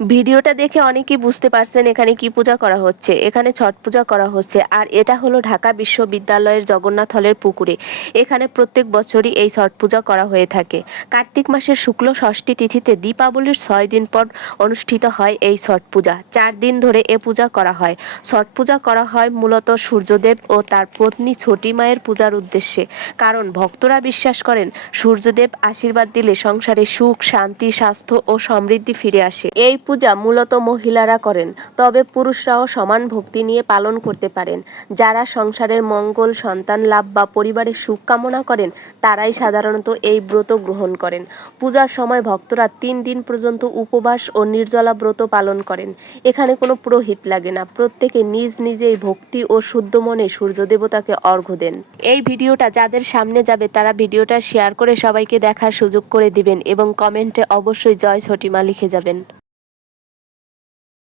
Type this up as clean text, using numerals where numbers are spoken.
ভিডিওটা দেখে অনেকেই বুঝতে পারছেন এখানে কি পূজা করা হচ্ছে। এখানে ছট পূজা করা হচ্ছে। আর এটা হলো ঢাকা বিশ্ববিদ্যালয়ের জগন্নাথ হলের পুকুরে। এখানে প্রত্যেক বছরই এই ছট পূজা করা হয়ে থাকে। কার্তিক মাসের শুক্ল ষষ্ঠী তিথিতে দীপাবলির 6 দিন পর অনুষ্ঠিত হয় এই ছট পূজা। 4 দিন ধরে এ পূজা করা হয়। ছট পূজা করা হয় মূলত সূর্যদেব ও তার পত্নী ছটি মায়ের পূজার উদ্দেশ্যে। কারণ ভক্তরা বিশ্বাস করেন সূর্যদেব আশীর্বাদ দিলে সংসারে সুখ, শান্তি, স্বাস্থ্য ও সমৃদ্ধি ফিরে আসে। এই পূজা মূলত মহিলারা করেন, তবে পুরুষরাও সমান ভক্তি নিয়ে পালন করতে পারেন। যারা সংসারের মঙ্গল, সন্তান লাভ বা পরিবারের সুখ কামনা করেন তারাই সাধারণত এই ব্রত গ্রহণ করেন। পূজার সময় ভক্তরা 3 দিন পর্যন্ত উপবাস ও নির্জলা ব্রত পালন করেন। এখানে কোনো পুরোহিত লাগে না, প্রত্যেকে নিজ নিজেই ভক্তি ও শুদ্ধ মনে সূর্য দেবতাকে অর্ঘ্য দেন। এই ভিডিওটা যাদের সামনে যাবে তারা ভিডিওটা শেয়ার করে সবাইকে দেখার সুযোগ করে দিবেন এবং কমেন্টে অবশ্যই জয় ছটি মা লিখে যাবেন।